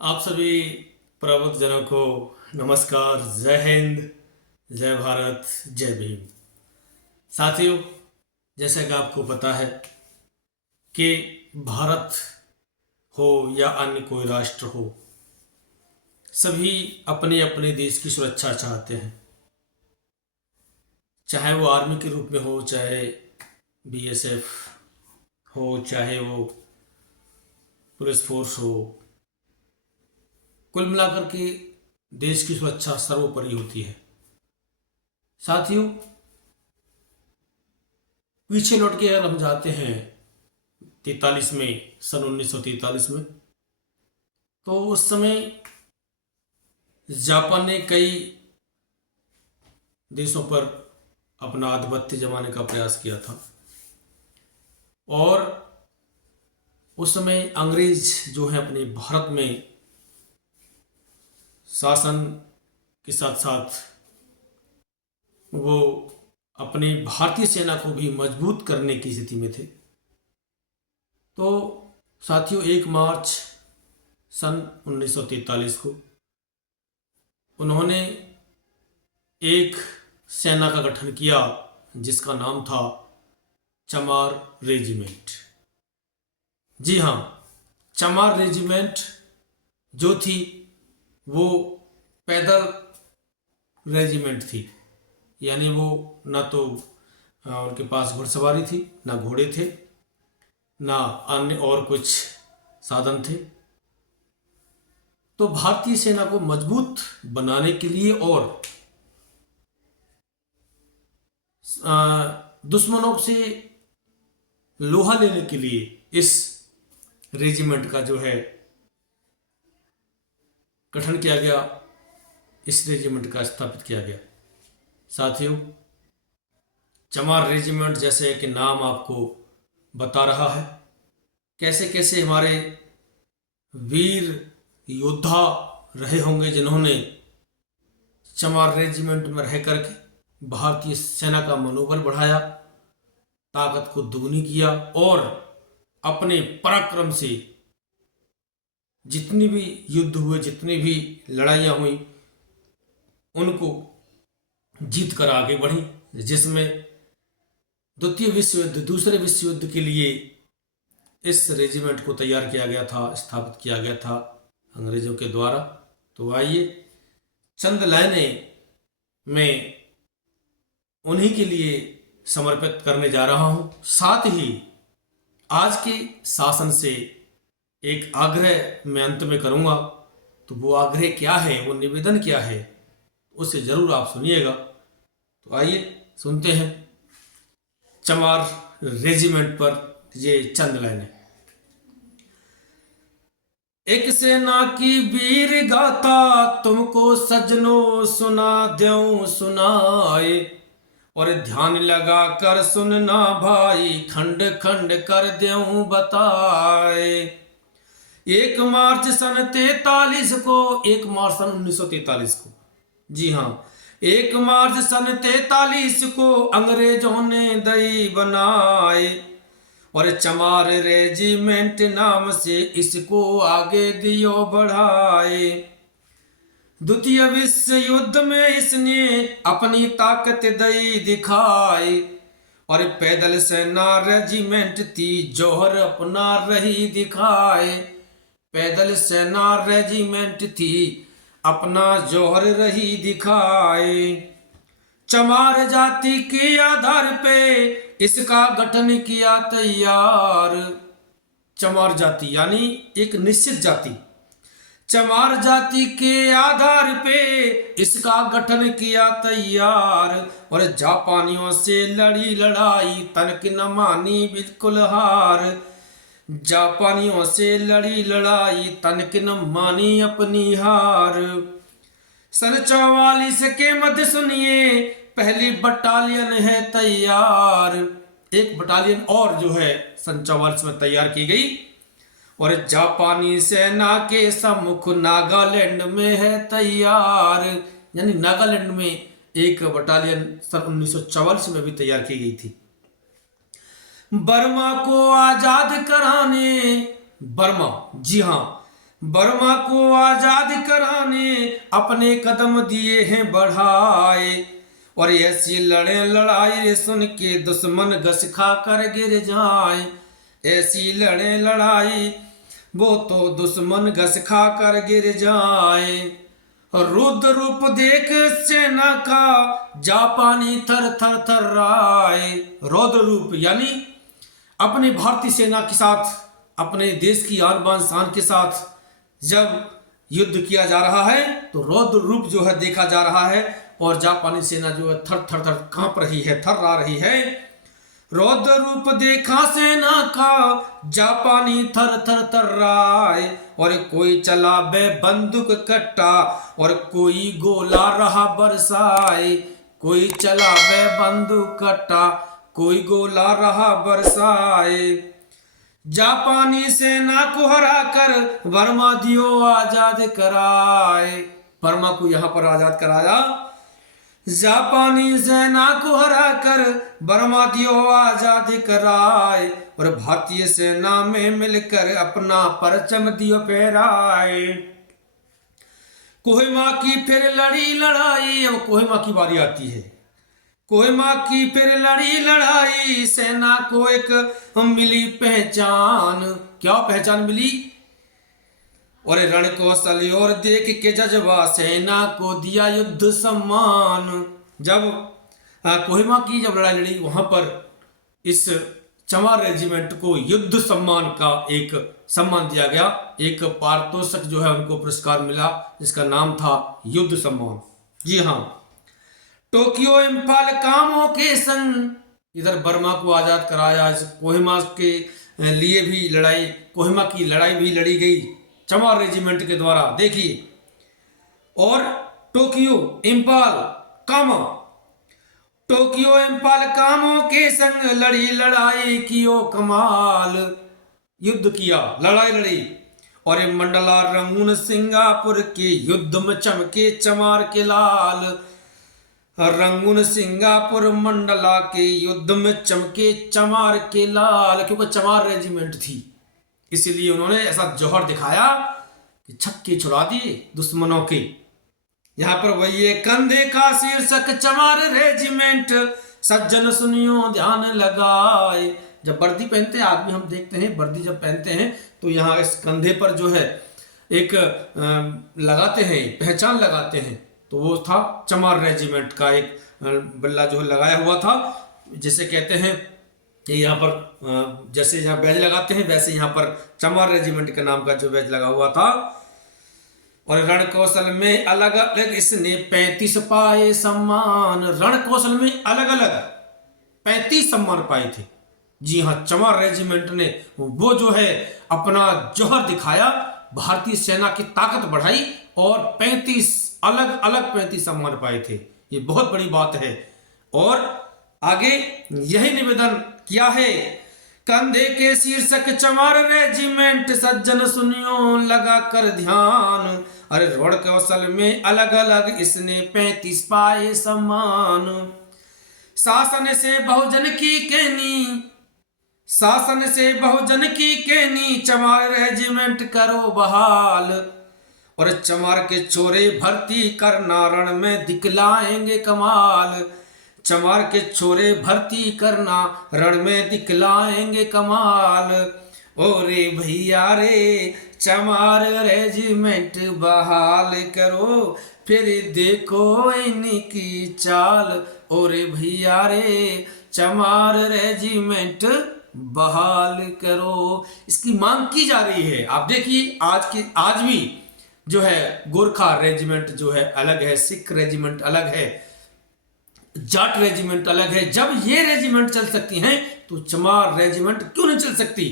आप सभी प्रबुद्ध जनों को नमस्कार। जय हिंद, जय भारत, जय भीम। साथियों, जैसा कि आपको पता है कि भारत हो या अन्य कोई राष्ट्र हो, सभी अपने अपने देश की सुरक्षा चाहते हैं। चाहे वो आर्मी के रूप में हो, चाहे बीएसएफ हो, चाहे वो पुलिस फोर्स हो, कुल मिलाकर के देश की सुरक्षा सर्वोपरि होती है। साथियों, पीछे लौट के अगर हम जाते हैं 43 में, सन 1943 में, तो उस समय जापान ने कई देशों पर अपना आधिपत्य जमाने का प्रयास किया था और उस समय अंग्रेज जो है अपने भारत में शासन के साथ साथ वो अपनी भारतीय सेना को भी मजबूत करने की स्थिति में थे। तो साथियों, 1 मार्च सन 1943 को उन्होंने एक सेना का गठन किया जिसका नाम था चमार रेजिमेंट। जी हाँ, चमार रेजिमेंट जो थी वो पैदल रेजिमेंट थी, यानी वो ना तो उनके पास घुड़सवारी थी, ना घोड़े थे, ना अन्य और कुछ साधन थे। तो भारतीय सेना को मजबूत बनाने के लिए और दुश्मनों से लोहा लेने के लिए इस रेजिमेंट का जो है गठन किया गया, इस रेजिमेंट का स्थापित किया गया। साथियों, चमार रेजिमेंट जैसे कि नाम आपको बता रहा है, कैसे कैसे हमारे वीर योद्धा रहे होंगे जिन्होंने चमार रेजिमेंट में रह करके भारतीय सेना का मनोबल बढ़ाया, ताकत को दुगनी किया और अपने पराक्रम से जितनी भी युद्ध हुए, जितनी भी लड़ाइयाँ हुई, उनको जीत कर आगे बढ़ी, जिसमें द्वितीय विश्व युद्ध, दूसरे विश्व युद्ध के लिए इस रेजिमेंट को तैयार किया गया था, स्थापित किया गया था अंग्रेजों के द्वारा। तो आइए चंद लाइनें मैं उन्हीं के लिए समर्पित करने जा रहा हूं। साथ ही आज के शासन से एक आग्रह मैं अंत में करूंगा, तो वो आग्रह क्या है, वो निवेदन क्या है, उसे जरूर आप सुनिएगा। तो आइए सुनते हैं चमार रेजिमेंट पर ये चंद लाइनें। एक सेना की वीर गाथा तुमको सजनों सुना द्यों सुनाए, और ध्यान लगा कर सुनना भाई खंड खंड कर द्यों बताए। 1 मार्च सन 43 को, 1 मार्च सन 1943 को, जी हाँ, 1 मार्च सन 43 को अंग्रेजों ने दई बनाए, और चमार रेजिमेंट नाम से इसको आगे दियो बढ़ाए। द्वितीय विश्व युद्ध में इसने अपनी ताकत दई दिखाई, और पैदल सेना रेजिमेंट थी जौहर अपना रही दिखाए। पैदल सेना रेजिमेंट थी अपना जौहर रही दिखाए। चमार जाति के आधार पे इसका गठन किया तैयार। चमार जाति यानी एक निश्चित जाति, चमार जाति के आधार पे इसका गठन किया तैयार, और जापानियों से लड़ी लड़ाई तनक न मानी बिल्कुल हार। जापानियों से लड़ी लड़ाई तनक न मानी अपनी हार। सन 44 के मध्य सुनिए पहली बटालियन है तैयार। एक बटालियन और जो है सन 44 में तैयार की गई, और जापानी सेना के सम्मुख नागालैंड में है तैयार। यानी नागालैंड में एक बटालियन सन 1944 में भी तैयार की गई थी। बर्मा को आजाद कराने, बर्मा, जी हाँ, बर्मा को आजाद कराने अपने कदम दिए हैं बढ़ाए, और ऐसी लड़े लड़ाई सुन के दुश्मन घस खा कर गिर जाए। ऐसी लड़े लड़ाई वो तो दुश्मन घस खा कर गिर जाए। रुद्र रूप देख सेना का जापानी थर थर थर्राए। रौद्र रूप यानी अपने भारतीय सेना के साथ, अपने देश की आन बान शान के साथ जब युद्ध किया जा रहा है तो रौद्र रूप जो है देखा जा रहा है, और जापानी सेना जो है थर थर थर कांप रही है, थर्रा रही है। रौद्र रूप देखा सेना का जापानी थर थर थर्राए, और कोई चला बे बंदूक कट्टा और कोई गोला रहा बरसाए। कोई चला बे बंदूक कट्टा कोई गोला रहा बरसाए। जापानी सेना को हरा कर बर्मा दियो आजाद कराए। बर्मा को यहां पर आजाद कराया। जापानी सेना को हरा कर बर्मा दियो आजाद कराए, और भारतीय सेना में मिलकर अपना परचम दियो फहराए। कोहिमा की फिर लड़ी लड़ाई। अब कोहिमा की बारी आती है। कोहिमा की फिर लड़ी लड़ाई, सेना को एक मिली पहचान। क्या पहचान मिली? और रण कौशल और देख के जज्बा सेना को दिया युद्ध सम्मान। जब कोहिमा की जब लड़ाई लड़ी वहां पर इस चमार रेजिमेंट को युद्ध सम्मान का एक सम्मान दिया गया। एक पारितोषिक जो है उनको पुरस्कार मिला जिसका नाम था युद्ध सम्मान। जी हाँ, टोक्यो इम्फाल कामों के संग इधर बर्मा को आजाद कराया। इस कोहिमा के लिए भी लड़ाई, कोहिमा की लड़ाई भी लड़ी गई चमार रेजिमेंट के द्वारा, देखिए। और टोक्यो इम्फाल कामा, टोक्यो इम्फाल कामों के संग लड़ी लड़ाई कियो कमाल। युद्ध किया, लड़ाई लड़ी। और मंडला रंगून सिंगापुर के युद्ध में चमके चमार के लाल। रंगून सिंगापुर मंडला के युद्ध में चमके चमार के लाल। क्योंकि चमार रेजिमेंट थी इसलिए उन्होंने ऐसा जौहर दिखाया कि छक्के छुड़ा दिए दुश्मनों के। यहां पर वही है, कंधे का शीर्षक चमार रेजिमेंट, सज्जन सुनियो ध्यान लगाए। जब वर्दी पहनते हैं आदमी, हम देखते हैं वर्दी जब पहनते हैं तो यहाँ इस कंधे पर जो है एक लगाते हैं, पहचान लगाते हैं। तो वो था चमार रेजिमेंट का एक बल्ला जो लगाया हुआ था, जिसे कहते हैं कि यहाँ पर जैसे यहाँ बैज लगाते हैं वैसे यहाँ पर चमार रेजिमेंट के नाम का जो बैज लगा हुआ था। और रण कौशल में अलग अलग इसने 35 पाए सम्मान। रण कौशल में अलग अलग 35 सम्मान पाए थे। जी हाँ, चमार रेजिमेंट ने वो जो है अपना जौहर दिखाया, भारतीय सेना की ताकत बढ़ाई और 35 अलग अलग 35 सम्मान पाए थे। ये बहुत बड़ी बात है। और आगे यही निवेदन किया है, कंधे के शीर्षक चमार रेजिमेंट, सज्जन सुनियो लगा कर ध्यान। अरे रण कौशल में अलग अलग इसने 35 पाए सम्मान। शासन से बहुजन की कहनी, शासन से बहुजन की कहनी, चमार रेजिमेंट करो बहाल। और चमार के छोरे भर्ती करना, रण में दिखलाएंगे कमाल। चमार के छोरे भर्ती करना, रण में दिखलाएंगे कमाल। ओरे भैया रे चमार रेजिमेंट बहाल करो, फिर देखो इनकी चाल। ओरे भैया रे चमार रेजिमेंट बहाल करो। इसकी मांग की जा रही है। आप देखिए आज भी जो है गोरखा रेजिमेंट जो है अलग है, सिख रेजिमेंट अलग है, जाट रेजिमेंट अलग है। जब ये रेजिमेंट चल सकती हैं तो चमार रेजिमेंट क्यों नहीं चल सकती?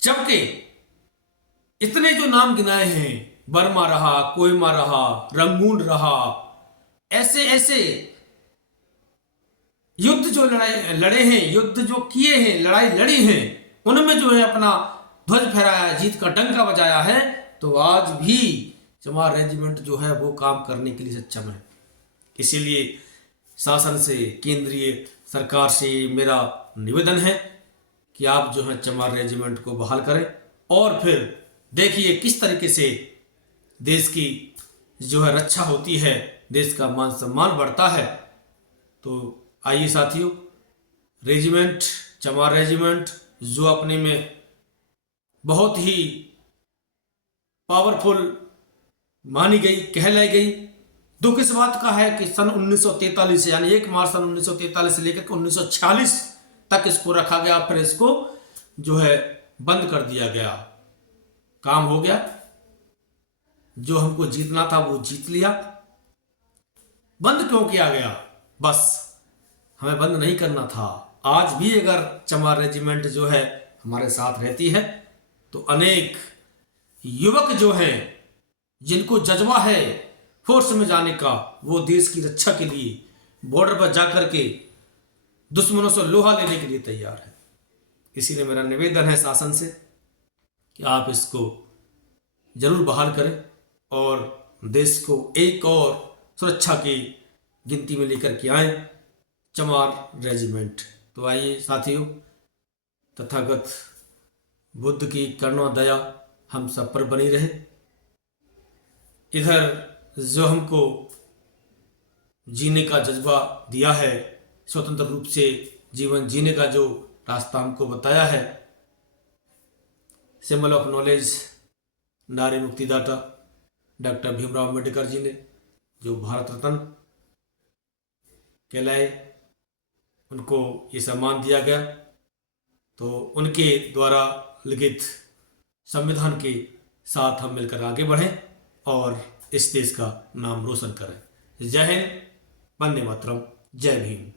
जबकि इतने जो नाम गिनाए हैं, बर्मा रहा, कोहिमा रहा, रंगून रहा, ऐसे ऐसे युद्ध जो लड़े हैं, युद्ध जो किए हैं, लड़ाई लड़ी हैं, उनमें जो है अपना ध्वज फहराया, जीत का डंका बजाया है, तो आज भी चमार रेजिमेंट जो है वो काम करने के लिए सक्षम है। इसीलिए शासन से, केंद्रीय सरकार से मेरा निवेदन है कि आप जो है चमार रेजिमेंट को बहाल करें और फिर देखिए किस तरीके से देश की जो है रक्षा होती है, देश का मान सम्मान बढ़ता है। तो आइए साथियों, रेजिमेंट, चमार रेजिमेंट जो अपने में बहुत ही पावरफुल मानी गई, कहलाई गई। दुख इस बात का है कि सन 1943 यानी 1 मार्च सन 1943 से लेकर 1946 तक इसको रखा गया, फिर इसको जो है बंद कर दिया गया। काम हो गया, जो हमको जीतना था वो जीत लिया। बंद क्यों किया गया? बस हमें बंद नहीं करना था। आज भी अगर चमार रेजिमेंट जो है हमारे साथ रहती है तो अनेक युवक जो हैं जिनको जज्बा है फोर्स में जाने का, वो देश की रक्षा के लिए बॉर्डर पर जाकर के दुश्मनों से लोहा लेने के लिए तैयार है। इसीलिए मेरा निवेदन है शासन से कि आप इसको जरूर बहाल करें और देश को एक और सुरक्षा की गिनती में लेकर के आए, चमार रेजिमेंट। तो आइए साथियों, तथागत बुद्ध की करुणा दया हम सब पर बनी रहे। इधर जो हमको जीने का जज्बा दिया है, स्वतंत्र रूप से जीवन जीने का जो रास्ता हमको बताया है, सिंबल ऑफ नॉलेज नारी मुक्तिदाता डॉक्टर भीमराव अम्बेडकर जी ने, जो भारत रत्न कहलाए, उनको ये सम्मान दिया गया। तो उनके द्वारा लिखित संविधान के साथ हम मिलकर आगे बढ़ें और इस देश का नाम रोशन करें। जय हिंद, वंदे मातरम, जय भीम।